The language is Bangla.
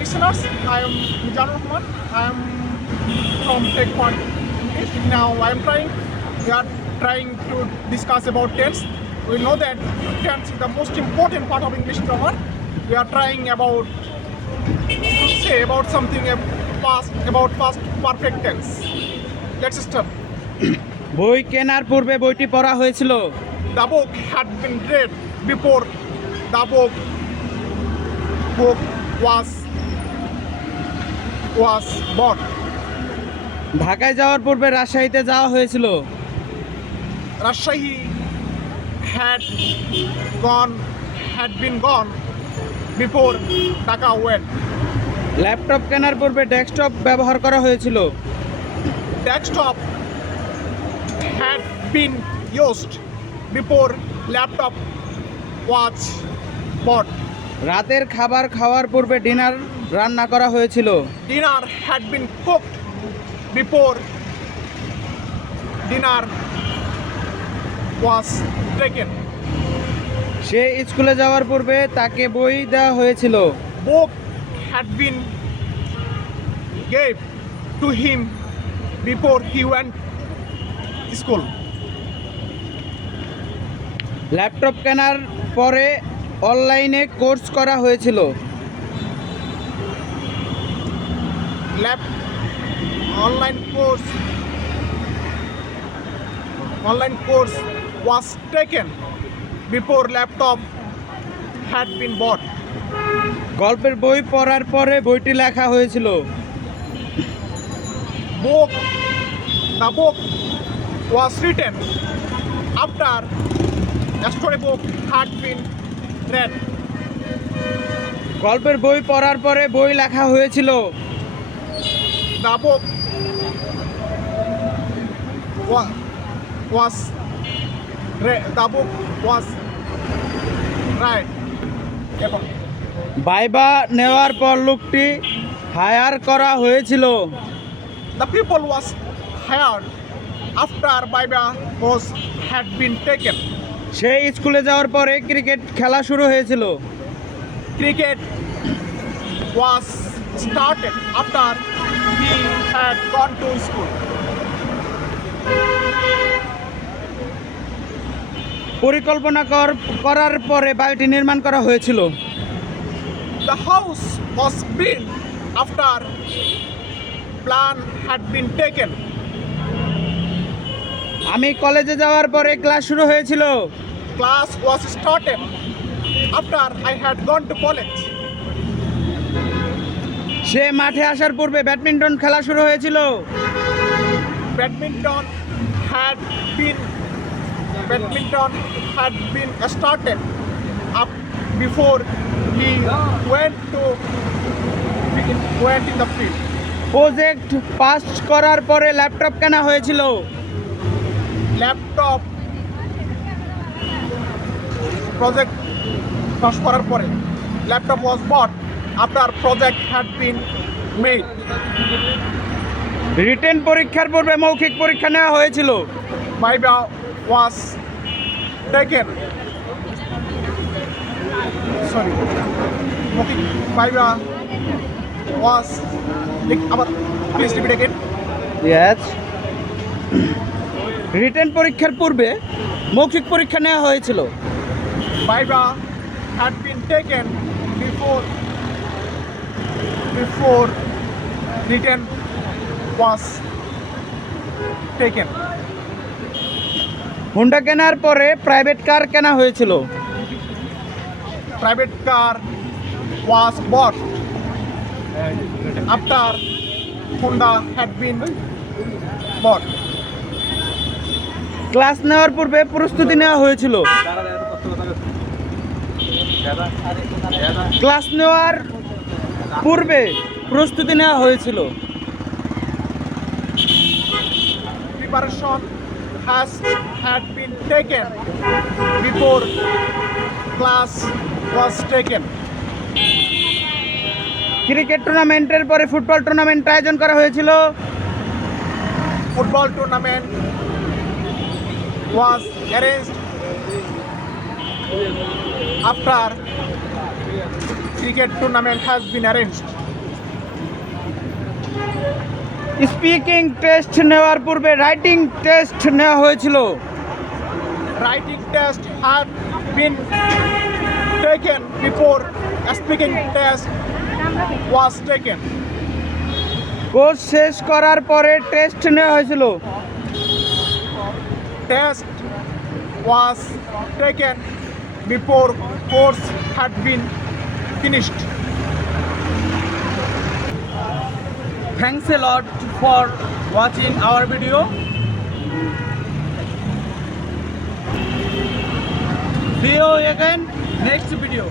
listeners, I am Mizanur Rahman. I am from Tech Point English. Now we are trying to discuss about tense. We know that tense is the most important part of English grammar. We are trying to say about something about past perfect tense. Let's start. বই কেনার পূর্বে বইটি পড়া হয়েছিল। The book had been read before the book was bought. ঢাকায় যাওয়ার পূর্বে রাজশাহীতে যাওয়া হয়েছিল। Rajshahi had been gone before Dhaka went. Laptop কেনার পূর্বে ডেস্কটপ ব্যবহার করা হয়েছিল। Desktop had been used before laptop was bought. রাতের খাবার খাওয়ার পূর্বে ডিনার রান্না করা হয়েছিল। Dinner had been cooked before dinner was taken. সে স্কুলে যাওয়ার পূর্বে তাকে বই দেওয়া হয়েছিল। Book had been gave to him before he went school. Laptop কেনার পরে অনলাইনে কোর্স করা হয়েছিল। Online course was taken before laptop had been bought. গল্পের বই পড়ার পরে বইটি লেখা হয়েছিল। The book was written after a storybook had been read. গল্পের বই পড়ার পরে বই লেখা হয়েছিল। The book was right. Viva নেওয়ার পর লোকটি হায়ার করা হয়েছিল। The people was hired after Viva had been taken. সে স্কুলে যাওয়ার পরে ক্রিকেট খেলা শুরু হয়েছিল। Cricket was started after he had gone to school. পরিকল্পনা করার পরে বাড়িটি নির্মাণ করা হয়েছিল। The house was built after plan had been taken. আমি কলেজে যাওয়ার পরে ক্লাস শুরু হয়েছিল। Class was started after I had gone to college. সে মাঠে আসার পূর্বে ব্যাডমিন্টন খেলা শুরু হয়েছিল। Badminton had been started up before he went in the field. Project pass করার পরে ল্যাপটপ কেনা হয়েছিল। Laptop project pass করার পরে laptop was bought after project had been made. Written পরীক্ষার পূর্বে মৌখিক পরীক্ষা নেওয়া হয়েছিল। Viva was taken. Viva was please repeat again. Yes. Written পরীক্ষার পূর্বে মৌখিক পরীক্ষা নেওয়া হয়েছিল। Viva had been taken before written was taken. Honda কেনার পরে প্রাইভেট কার কেনা হয়েছিল। Private car was bought after Honda had been bought. Class নেওয়ার পূর্বে প্রস্তুতি নেওয়া হয়েছিল। ক্লাস নেওয়ার পূর্বে প্রস্তুতি নেওয়া হয়েছিল। Preparation had been taken before class was taken. Cricket টুর্নামেন্টের পরে ফুটবল টুর্নামেন্ট আয়োজন করা হয়েছিল। Football tournament was arranged after cricket tournament has been arranged. Speaking test নেওয়ার পূর্বে রাইটিং টেস্ট নেওয়া হয়েছিল। Writing test have been taken before a speaking test was taken. Course শেষ করার পরে টেস্ট নেওয়া হয়েছিল। Test was taken before course had been finished. Thanks a lot for watching our video. See you again next video.